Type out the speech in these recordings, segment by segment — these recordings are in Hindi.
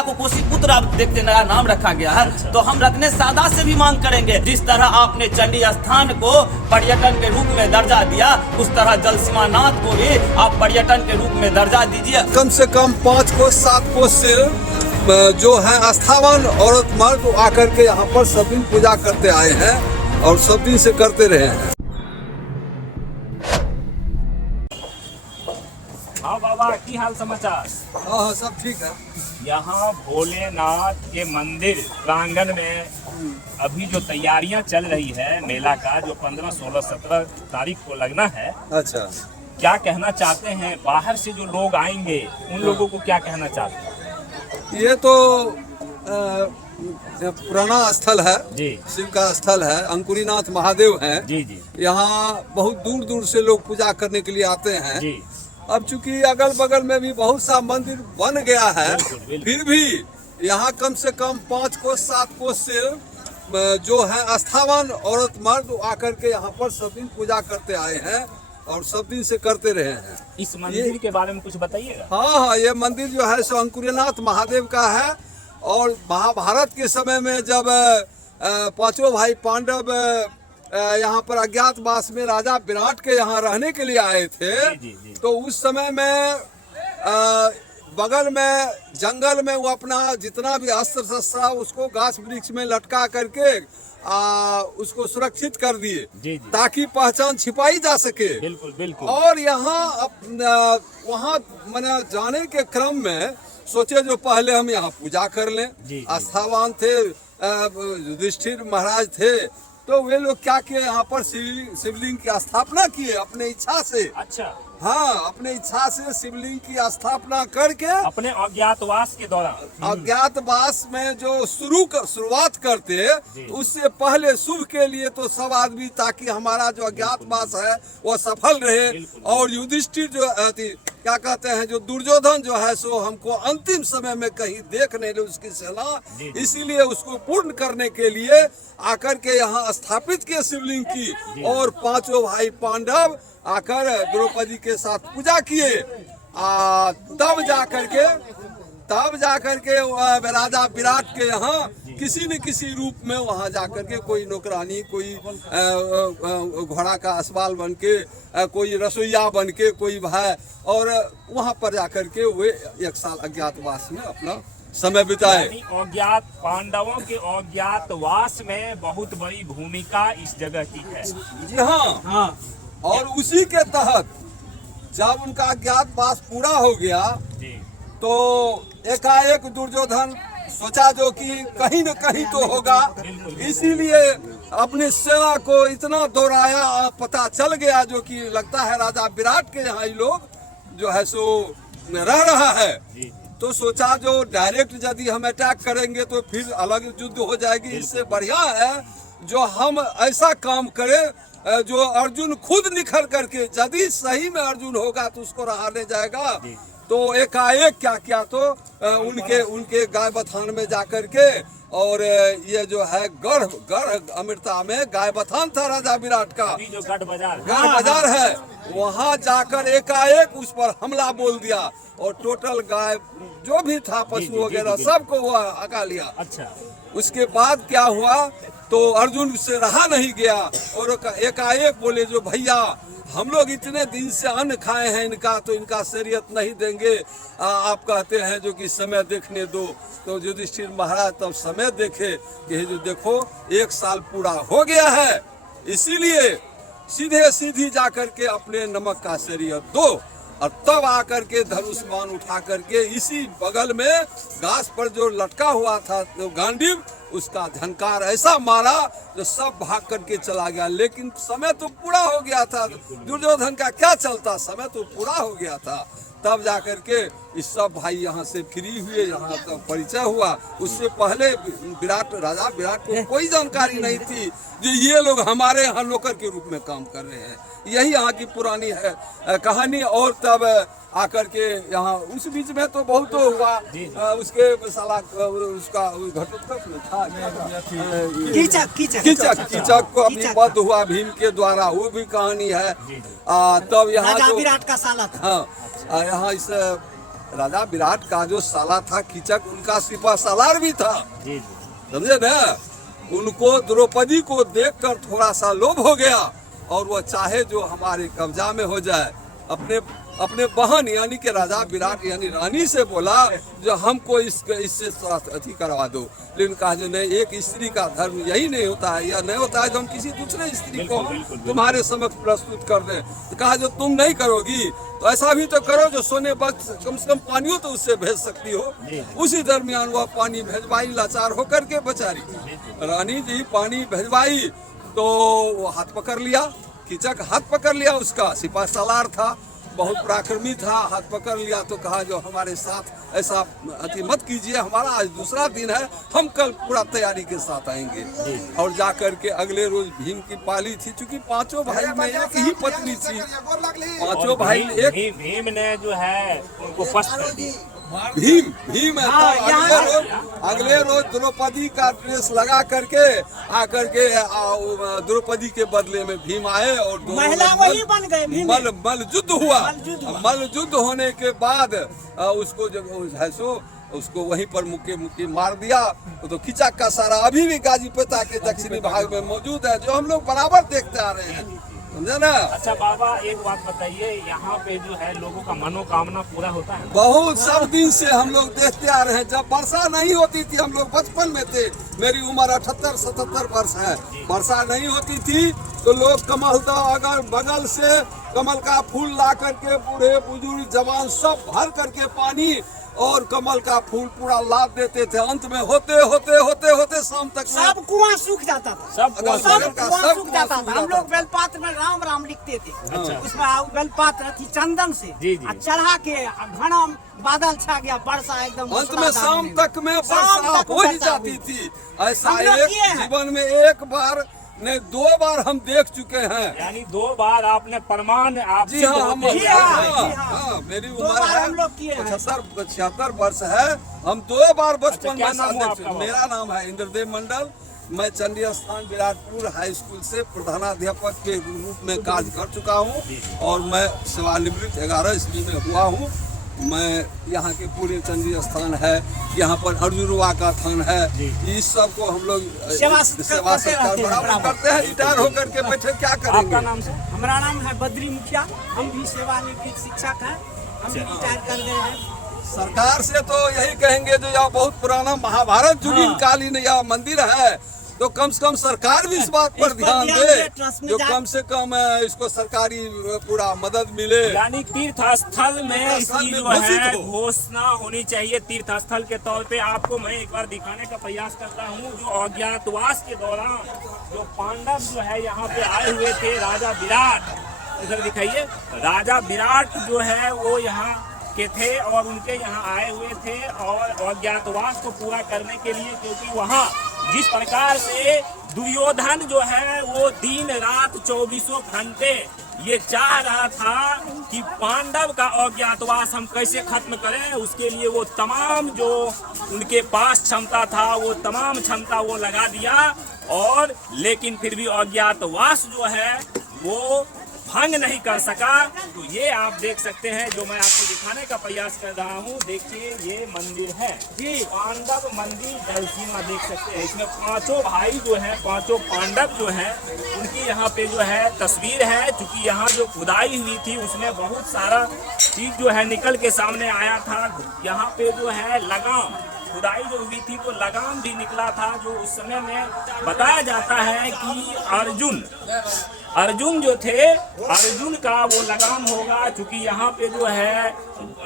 राजा को कोसी पुत्र आप देखते नया नाम रखा गया है। तो हम रत्नेश सादा से भी मांग करेंगे, जिस तरह आपने चंडी स्थान को पर्यटन के रूप में दर्जा दिया, उस तरह जलसीमा नाथ को भी आप पर्यटन के रूप में दर्जा दीजिए। कम से कम 5 कोस 7 कोस से जो है आस्थावान औरत मर्द आकर के यहाँ पर सब दिन पूजा करते आए हैं और सब दिन से करते रहे हैं। हाँ बाबा, की हाल समाचार? हाँ सब ठीक है। यहाँ भोलेनाथ के मंदिर प्रांगण में अभी जो तैयारियां चल रही है मेला का, जो 15, 16, 17 तारीख को लगना है, अच्छा, क्या कहना चाहते हैं? बाहर से जो लोग आएंगे उन लोगों को क्या कहना चाहते हैं? ये तो पुराना स्थल है जी, शिव का स्थल है, अंकुरीनाथ महादेव हैं। जी जी यहाँ बहुत दूर दूर से लोग पूजा करने के लिए आते हैं जी। अब चूंकि अगल बगल में भी बहुत सा मंदिर बन गया है, बिल्कुल, बिल्कुल। फिर भी यहाँ कम से कम 5 कोस 7 कोस से जो है आस्थावान औरत मर्द आकर के यहाँ पर सब दिन पूजा करते आए हैं और सब दिन से करते रहे हैं। इस मंदिर के बारे में कुछ बताइएगा। हाँ, ये मंदिर जो है सो अंकुरीनाथ महादेव का है और महाभारत के समय में जब 5 भाई पांडव यहाँ पर अज्ञातवास में राजा विराट के यहाँ रहने के लिए आए थे, जी। तो उस समय में बगल में जंगल में वो अपना जितना भी अस्त्र शस्त्र उसको गाछ वृक्ष में लटका करके उसको सुरक्षित कर दिए ताकि पहचान छिपाई जा सके। बिल्कुल बिल्कुल। और यहाँ वहाँ मैंने जाने के क्रम में सोचे जो पहले हम यहाँ पूजा कर लें। आस्थावान थे, युधिष्ठिर महाराज थे, तो वे लोग क्या किए, यहाँ पर शिवलिंग की स्थापना किए अपने इच्छा से। अच्छा, हाँ, अपने इच्छा से शिवलिंग की स्थापना करके अपने अज्ञातवास के दौरान, अज्ञातवास में जो शुरुआत करते उससे पहले शुभ के लिए तो सब आदमी, ताकि हमारा जो अज्ञातवास है वो सफल रहे और युधिष्ठिर जो क्या कहते हैं, जो दुर्योधन जो है सो हमको अंतिम समय में कहीं देख नहीं ले उसकी सेना, इसीलिए उसको पूर्ण करने के लिए आकर के यहाँ स्थापित किए शिवलिंग की और 5 भाई पांडव आकर द्रौपदी के साथ पूजा किए। तब जाकर के राजा विराट के यहाँ किसी न किसी रूप में वहाँ जाकर के कोई नौकरानी, कोई घोड़ा का अस्वाल बन के, कोई रसोईया बन के, कोई भाई, और वहाँ पर जाकर के वे 1 साल अज्ञातवास में अपना समय बिताए। अज्ञात पांडवों के अज्ञातवास में बहुत बड़ी भूमिका इस जगह की है। जी हाँ। और उसी के तहत जब उनका अज्ञातवास पूरा हो गया तो एकाएक दुर्योधन सोचा जो कि कहीं न कहीं तो होगा, इसीलिए अपनी सेना को इतना दौड़ाया, पता चल गया जो कि लगता है राजा विराट के यहाँ लोग जो है सो रह रहा है। तो सोचा जो डायरेक्ट यदि हम अटैक करेंगे तो फिर अलग युद्ध हो जाएगी, इससे बढ़िया है जो हम ऐसा काम करें जो अर्जुन खुद निखर करके, यदि सही में अर्जुन होगा तो उसको रहाने जाएगा। तो एकाएक क्या किया, तो उनके गाय बथान में जाकर के, और ये जो है गढ़ अमृता में गाय बथान था राजा विराट का, जो गढ़ बाजार है, वहाँ जाकर एकाएक उस पर हमला बोल दिया और टोटल गाय जो भी था पशु वगैरह सबको वो हका लिया। अच्छा, उसके बाद क्या हुआ, तो अर्जुन से रहा नहीं गया और एकाएक बोले जो भैया हम लोग इतने दिन से अन्न खाए हैं इनका, तो इनका शरीयत नहीं देंगे, आप कहते हैं जो कि समय देखने दो। तो युधिष्ठिर महाराज तब समय देखे कि जो देखो 1 साल पूरा हो गया है, इसीलिए सीधी जाकर के अपने नमक का शरीयत दो। और तब आकर के धनुष बाण उठा करके इसी बगल में घास पर जो लटका हुआ था तो गांडीव, उसका झनकार ऐसा मारा जो सब भाग करके चला गया। लेकिन समय तो पूरा हो गया था, दुर्योधन का क्या चलता, समय तो पूरा हो गया था। तब जाकर के इस सब भाई यहाँ से फ्री हुए, यहाँ तक परिचय हुआ। उससे पहले राजा विराट को कोई जानकारी नहीं थी जो ये लोग हमारे यहाँ नौकर के रूप में काम कर रहे हैं। यही यहाँ की पुरानी है कहानी। और तब आकर के यहाँ उस बीच में तो बहुत हुआ, उसके साला उसका कीचक को अपनी वध हुआ भीम के द्वारा, वो भी कहानी है। तब यहाँ विराट का साला था। हाँ, यहाँ इस राजा विराट का जो साला था कीचक, उनका सिपा सालार भी था, जी जी। समझे ना। उनको द्रौपदी को देखकर थोड़ा सा लोभ हो गया और वह चाहे जो हमारे कब्जा में हो जाए। अपने बहन यानी कि राजा विराट यानी रानी से बोला जो हमको इससे अथी करवा दो, लेकिन कहा जो नहीं, एक स्त्री का धर्म यही नहीं होता है, या नहीं होता है तो हम किसी दूसरे स्त्री को तुम्हारे समक्ष प्रस्तुत कर दें। तो कहा जो तुम नहीं करोगी तो ऐसा भी तो करो जो सोने वक्त कम से कम पानियों तो उससे भेज सकती हो। उसी दरमियान वह पानी भेजवाई, लाचार होकर के बेचारी रानी जी पानी भेजवाई तो वो हाथ पकड़ लिया, कीचक हाथ पकड़ लिया उसका, सिपा सालार था, बहुत पराक्रमी था, हाथ पकड़ लिया तो कहा जो हमारे साथ ऐसा अति मत कीजिए, हमारा आज दूसरा दिन है, हम कल पूरा तैयारी के साथ आएंगे। और जाकर के अगले रोज भीम की पाली थी, चूंकि पांचों भाई में एक ही पत्नी थी, पांचों भाई में एक। भीम ने जो है उनको पस्त कर दिया। भीम अगले रोज द्रौपदी का ड्रेस लगा करके आकर के द्रौपदी के बदले में भीम आए और महिला वही बन गए। मल युद्ध हुआ। मल युद्ध होने के बाद उसको जब है सो उसको वहीं पर मुक्के मार दिया। तो कीचक का सारा अभी भी गाजीपुर के दक्षिणी भाग में मौजूद है, जो हम लोग बराबर देखते आ रहे हैं, समझे ना। अच्छा बाबा, एक बात बताइए, यहाँ पे जो है लोगों का मनोकामना पूरा होता है? बहुत सब दिन से हम लोग देखते आ रहे हैं। जब वर्षा नहीं होती थी, हम लोग बचपन में थे, मेरी उम्र 78-77 वर्ष है, वर्षा नहीं होती थी तो लोग कमल अगर बगल से कमल का फूल ला करके बूढ़े बुजुर्ग जवान सब भर करके पानी और कमल का फूल पूरा लाद देते थे। अंत में होते होते होते होते शाम तक सब कुआं सूख जाता था, सब कुआं सूख जाता था। हम लोग बेलपात्र में राम राम लिखते थे। अच्छा। उसमें बेलपात्र थी चंदन से चढ़ा के, घना बादल छा गया, वर्षा एकदम अंत में शाम तक में वर्षा हो ही जाती थी। ऐसा एक जीवन में एक बार नहीं 2 बार हम देख चुके हैं। यानी 2 बार आपने प्रमाण आप? जी हाँ, मेरी उम्र है 76 वर्ष है। हम 2 बार बचपन में देख चुके। मेरा नाम है इंद्रदेव मंडल। मैं चंडी स्थान विराटपुर हाई स्कूल से प्रधानाध्यापक के रूप में कार्य कर चुका हूँ और मैं सेवानिवृत्त 11 ईस्वी में हुआ हूँ। मैं यहाँ के पूरे चंडी स्थान है, यहाँ पर अर्जुनवा का थान है, इस सब को हम लोग सेवा सत्कार बराबर करते हैं। रिटायर होकर के बैठे क्या करेंगे? आपका नाम से? हमारा नाम है बद्री मुखिया, हम भी सेवानिवृत्त शिक्षक हैं, हम भी रिटायर कर गए हैं। सरकार से तो यही कहेंगे जो यह बहुत पुराना महाभारत जुगीन कालीन यह मंदिर है, तो कम से कम सरकार भी इस बात पर ध्यान दे, जो कम से कम इसको सरकारी पूरा मदद मिले। यानी तीर्थ स्थल में इसकी जो है घोषणा होनी चाहिए तीर्थ स्थल के तौर पे। आपको मैं एक बार दिखाने का प्रयास करता हूँ, जो अज्ञातवास के दौरान जो पांडव जो है यहाँ पे आए हुए थे, राजा विराट, इधर दिखाइए, राजा विराट जो है वो यहाँ के थे और उनके यहाँ आए हुए थे और अज्ञातवास को पूरा करने के लिए, क्योंकि वहाँ जिस प्रकार से दुर्योधन जो है वो दिन रात 24 घंटे ये चाह रहा था कि पांडव का अज्ञातवास हम कैसे खत्म करें, उसके लिए वो तमाम जो उनके पास क्षमता था वो तमाम क्षमता वो लगा दिया, और लेकिन फिर भी अज्ञातवास जो है वो भंग नहीं कर सका। तो ये आप देख सकते हैं, जो मैं आपको दिखाने का प्रयास कर रहा हूँ। देखिए ये मंदिर है जी, पांडव मंदिर जलसीमा देख सकते हैं। इसमें 5 भाई जो है, 5 पांडव जो है, उनकी यहाँ पे जो है तस्वीर है। क्योंकि यहाँ जो खुदाई हुई थी उसमें बहुत सारा चीज जो है निकल के सामने आया था। यहाँ पे जो है लगाम, खुदाई जो हुई थी तो लगाम भी निकला था, जो उस समय में बताया जाता है कि अर्जुन जो थे, अर्जुन का वो लगाम होगा। क्योंकि यहाँ पे जो है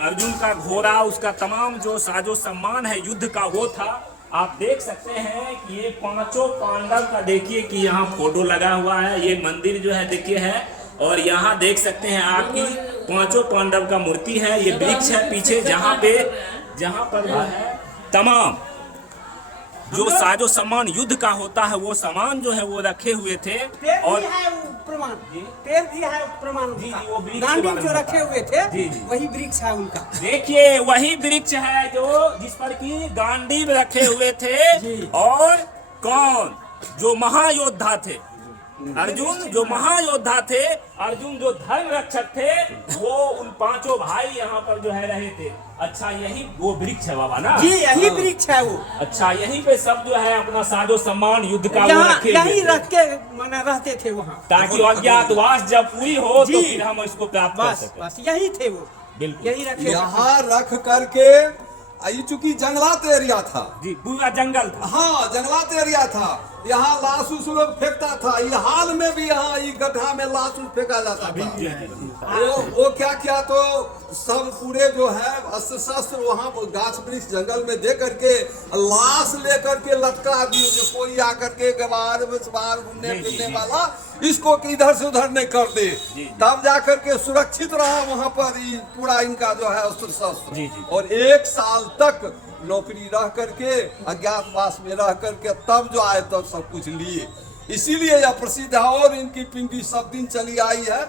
अर्जुन का घोड़ा, उसका तमाम जो साजो सम्मान है युद्ध का वो था। आप देख सकते हैं कि ये 5 पांडव का देखिए कि यहाँ फोटो लगा हुआ है। ये मंदिर जो है देखिए है, और यहाँ देख सकते हैं आपकी 5 पांडव का मूर्ति है। ये वृक्ष है पीछे, जहाँ पर जो है तमाम जो साजो सामान युद्ध का होता है वो सामान जो है वो रखे हुए थे। और पेड़ भी है प्रमाण जी, वो गांडीव जो रखे हुए थे जी, वही वृक्ष है उनका। देखिए वही वृक्ष है जो जिस पर की गांडीव रखे हुए थे। और कौन? जो महायोद्धा थे, अर्जुन जो महायोद्धा थे, अर्जुन जो धर्म रक्षक थे, वो उन पांचों भाई यहाँ पर जो है रहे थे। अच्छा, यही वो वृक्ष है बाबा ना? जी, यही वृक्ष है वो। अच्छा, यहीं पे सब जो है अपना साजो सामान युद्ध का वो यहाँ रखे यही हुए थे। रख के माने रहते थे वहाँ। ताकि अज्ञातवास जब पूरी हो तो जी। फिर हम इसको प्राप्त कर बस सकें। बस यही थे वो, बिल्कुल। यही रखे। यहाँ रख करके ये चूंकि जंगलात एरिया था, जी, पूरा जंगल था। हाँ जंगलात एरिया था, यहाँ लाश उस लोग फेंकता था। ये हाल में भी यहाँ ये गड्ढा में लाश उस फेंका जाता था। वो क्या किया तो सब पूरे जो है अस्त्र शस्त्र वहाँ गाछ वृक्ष जंगल में दे करके लाश लेकर के लटका दिए, जो कोई आकर के बाहर घूमने फिरने वाला इसको इधर से उधर नहीं कर दे। तब जाकर के सुरक्षित रहा वहाँ पर ये पूरा इनका जो है अस्त्र शस्त्र। और 1 साल तक नौकरी रह करके अज्ञातवास में रह करके तब जो आए तब सब कुछ लिए। इसीलिए यह प्रसिद्ध है और इनकी पिंडी सब दिन चली आई है।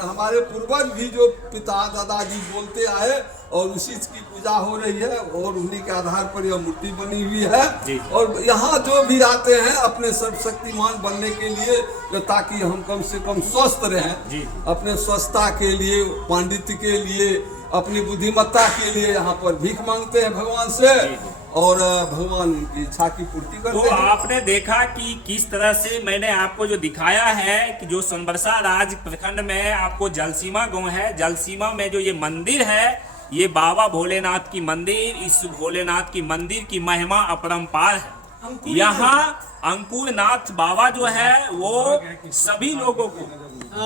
हमारे पूर्वज भी जो पिता दादाजी बोलते आए और उसी की पूजा हो रही है और उन्हीं के आधार पर यह मूर्ति बनी हुई है। और यहाँ जो भी आते हैं अपने सर्वशक्तिमान बनने के लिए, ताकि हम कम से कम स्वस्थ रहें, अपने स्वस्थता के लिए, पांडित्य के लिए, अपनी बुद्धिमत्ता के लिए यहाँ पर भीख मांगते हैं भगवान से और भगवान की इच्छा की पूर्ति करते तो हैं। आपने देखा कि किस तरह से मैंने आपको जो दिखाया है कि जो सोनबरसा राज प्रखंड में आपको जलसीमा गांव है, जलसीमा में जो ये मंदिर है, ये बाबा भोलेनाथ की मंदिर, इस भोलेनाथ की मंदिर की महिमा अपरंपार है। यहाँ अंकुरनाथ बाबा जो है वो सभी लोगों को,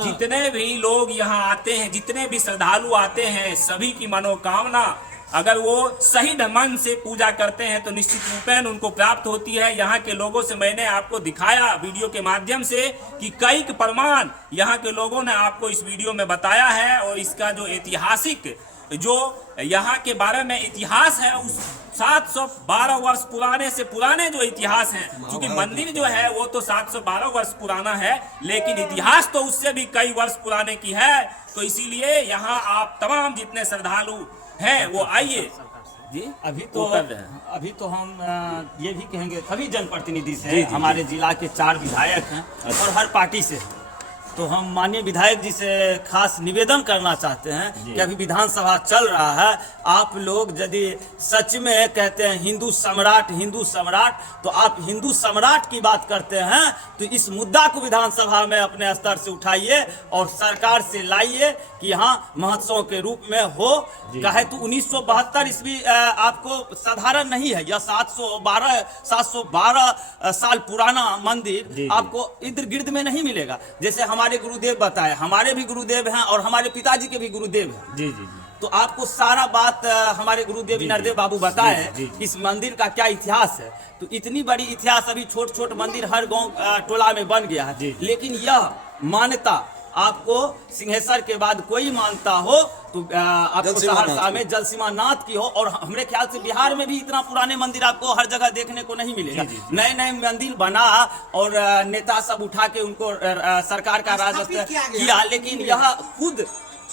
जितने भी लोग यहाँ आते हैं, जितने भी श्रद्धालु आते हैं, सभी की मनोकामना अगर वो सही मन से पूजा करते हैं तो निश्चित रूपेण उनको प्राप्त होती है। यहाँ के लोगों से मैंने आपको दिखाया वीडियो के माध्यम से कि कई प्रमाण यहाँ के लोगों ने आपको इस वीडियो में बताया है। और इसका जो ऐतिहासिक जो यहाँ के बारे में इतिहास है, उस 712 वर्ष पुराने से पुराने जो इतिहास है, क्योंकि मंदिर जो है वो तो 712 वर्ष पुराना है, लेकिन इतिहास तो उससे भी कई वर्ष पुराने की है। तो इसीलिए यहाँ आप तमाम जितने श्रद्धालु हैं वो आइए। जी, अभी तो हम ये भी कहेंगे सभी जनप्रतिनिधि से, हमारे जिला के 4 विधायक हैं और हर पार्टी से, तो हम माननीय विधायक जी से खास निवेदन करना चाहते हैं कि अभी विधानसभा चल रहा है, आप लोग यदि सच में कहते हैं हिंदू सम्राट, तो आप हिंदू सम्राट की बात करते हैं तो इस मुद्दा को विधानसभा में अपने स्तर से उठाइए और सरकार से लाइए कि हाँ महोत्सव के रूप में हो। कहे तो 1972 ईस्वी आपको साधारण नहीं है, यह 712 साल पुराना मंदिर आपको इर्द गिर्द में नहीं मिलेगा। जैसे हमारे गुरुदेव बताए, हमारे भी गुरुदेव हैं और हमारे पिताजी के भी गुरुदेव हैं। जी। तो आपको सारा बात हमारे गुरुदेव नरदेव बाबू बताए इस मंदिर का क्या इतिहास है। तो इतनी बड़ी इतिहास, अभी छोट छोट मंदिर हर गांव टोला में बन गया है, लेकिन यह मान्यता आपको सिंहेश्वर के बाद कोई मानता हो तो आपको सहरसा में जलसीमा नाथ की हो। और हमरे ख्याल से बिहार में भी इतना पुराने मंदिर आपको हर जगह देखने को नहीं मिलेगा। नए नए मंदिर बना और नेता सब उठा के उनको सरकार का राजस्व किया, लेकिन यह खुद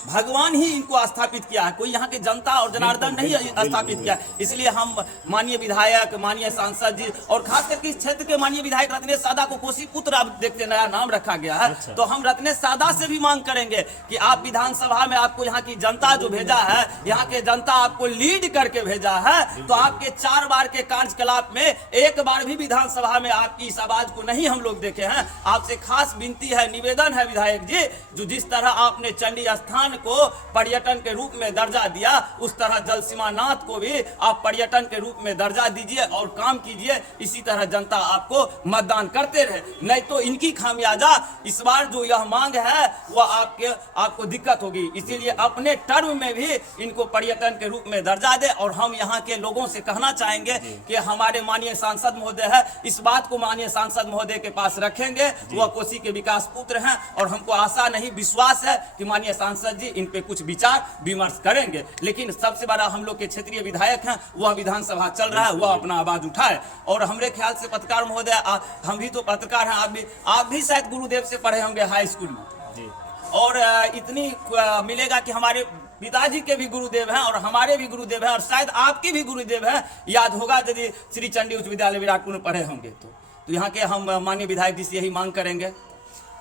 भगवान ही इनको स्थापित किया है, कोई यहाँ के जनता और जनार्दन नहीं स्थापित किया। इसलिए हम माननीय विधायक, माननीय सांसद जी और खास करके इस क्षेत्र के माननीय विधायक रत्नेश सादा को कोसी पुत्र आप देखते नया नाम रखा गया है। तो हम रत्नेश सादा से भी मांग करेंगे कि आप विधानसभा में, आपको यहाँ की जनता जो भेजा है, यहाँ के जनता आपको लीड करके भेजा है, तो आपके 4 बार के कार्यकलाप में एक बार भी विधानसभा में आपकी इस आवाज को नहीं हम लोग देखे हैं। आपसे खास विनती है, निवेदन है विधायक जी, जो जिस तरह आपने चंडी स्थान को पर्यटन के रूप में दर्जा दिया, उस तरह जलसीमा नाथ को भी आप पर्यटन के रूप में दर्जा दीजिए और काम कीजिए। इसी तरह जनता आपको मतदान करते रहे, नहीं तो इनकी खामियाजा इस बार जो यह मांग है वह आपको दिक्कत होगी। इसीलिए अपने टर्म में भी इनको पर्यटन के रूप में दर्जा दे। और हम यहाँ के लोगों से कहना चाहेंगे कि हमारे माननीय सांसद महोदय है, इस बात को माननीय सांसद महोदय के पास रखेंगे। वह कोसी के विकास पुत्र हैं और हमको आशा नहीं विश्वास है कि माननीय सांसद जी इन पे कुछ विचार विमर्श करेंगे। लेकिन सबसे बड़ा हम लोग के क्षेत्रीय विधायक हैं, वह विधानसभा चल रहा है, वह अपना आवाज उठाए। और हमरे ख्याल से पत्रकार महोदय, हम भी तो पत्रकार हैं, आप भी शायद गुरुदेव से पढ़े होंगे हाई स्कूल में, और इतनी मिलेगा कि हमारे पिताजी के भी गुरुदेव हैं और हमारे भी गुरुदेव हैं और शायद आपके भी गुरुदेव हैं। याद होगा यदि श्री चंडी उच्च विद्यालय विराटपुर में पढ़े होंगे तो यहाँ के हम माननीय विधायक जी से यही मांग करेंगे।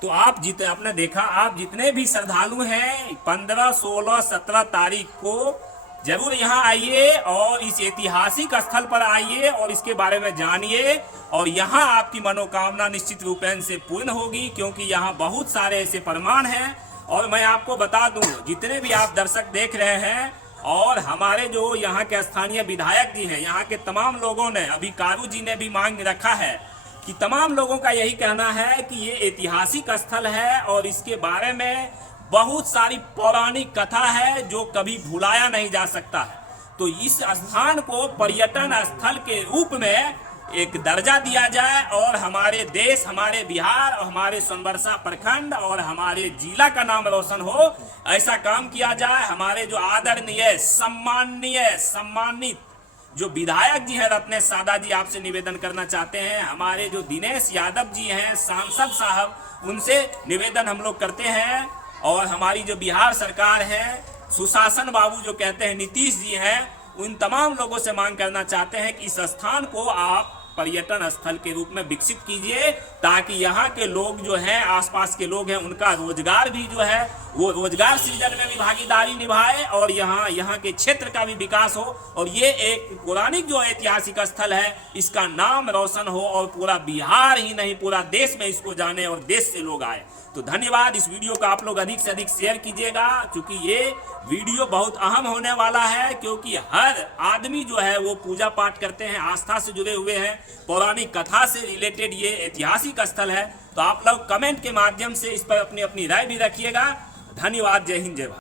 तो आपने देखा, आप जितने भी श्रद्धालु हैं 15, 16, 17 तारीख को जरूर यहाँ आइए और इस ऐतिहासिक स्थल पर आइए और इसके बारे में जानिए, और यहाँ आपकी मनोकामना निश्चित रूपेण से पूर्ण होगी, क्योंकि यहाँ बहुत सारे ऐसे प्रमाण हैं। और मैं आपको बता दूं, जितने भी आप दर्शक देख रहे हैं और हमारे जो यहाँ के स्थानीय विधायक जी हैं, यहाँ के तमाम लोगों ने, अभी कारू जी ने भी मांग रखा है कि तमाम लोगों का यही कहना है कि ये ऐतिहासिक स्थल है और इसके बारे में बहुत सारी पौराणिक कथा है जो कभी भुलाया नहीं जा सकता है। तो इस स्थान को पर्यटन स्थल के रूप में एक दर्जा दिया जाए और हमारे देश, हमारे बिहार और हमारे सोनबरसा प्रखंड और हमारे जिला का नाम रोशन हो, ऐसा काम किया जाए। हमारे जो आदरणीय सम्मानित जो विधायक जी हैं रत्नेश सादा जी, आपसे निवेदन करना चाहते हैं, हमारे जो दिनेश यादव जी हैं सांसद साहब, उनसे निवेदन हम लोग करते हैं, और हमारी जो बिहार सरकार है, सुशासन बाबू जो कहते हैं नीतीश जी हैं, उन तमाम लोगों से मांग करना चाहते हैं कि इस स्थान को आप पर्यटन स्थल के रूप में विकसित कीजिए, ताकि यहाँ के लोग जो हैं, आसपास के लोग हैं, उनका रोजगार भी जो है वो रोजगार सृजन में भी भागीदारी निभाए और यहाँ के क्षेत्र का भी विकास हो, और ये एक पौराणिक जो ऐतिहासिक स्थल है इसका नाम रोशन हो और पूरा बिहार ही नहीं पूरा देश में इसको जाने और देश से लोग आए। तो धन्यवाद। इस वीडियो को आप लोग अधिक से अधिक शेयर कीजिएगा, क्योंकि ये वीडियो बहुत अहम होने वाला है, क्योंकि हर आदमी जो है वो पूजा पाठ करते हैं, आस्था से जुड़े हुए हैं, पौराणिक कथा से रिलेटेड ये ऐतिहासिक स्थल है। तो आप लोग कमेंट के माध्यम से इस पर अपनी अपनी राय भी रखिएगा। धन्यवाद। जय हिंद, जय भारत।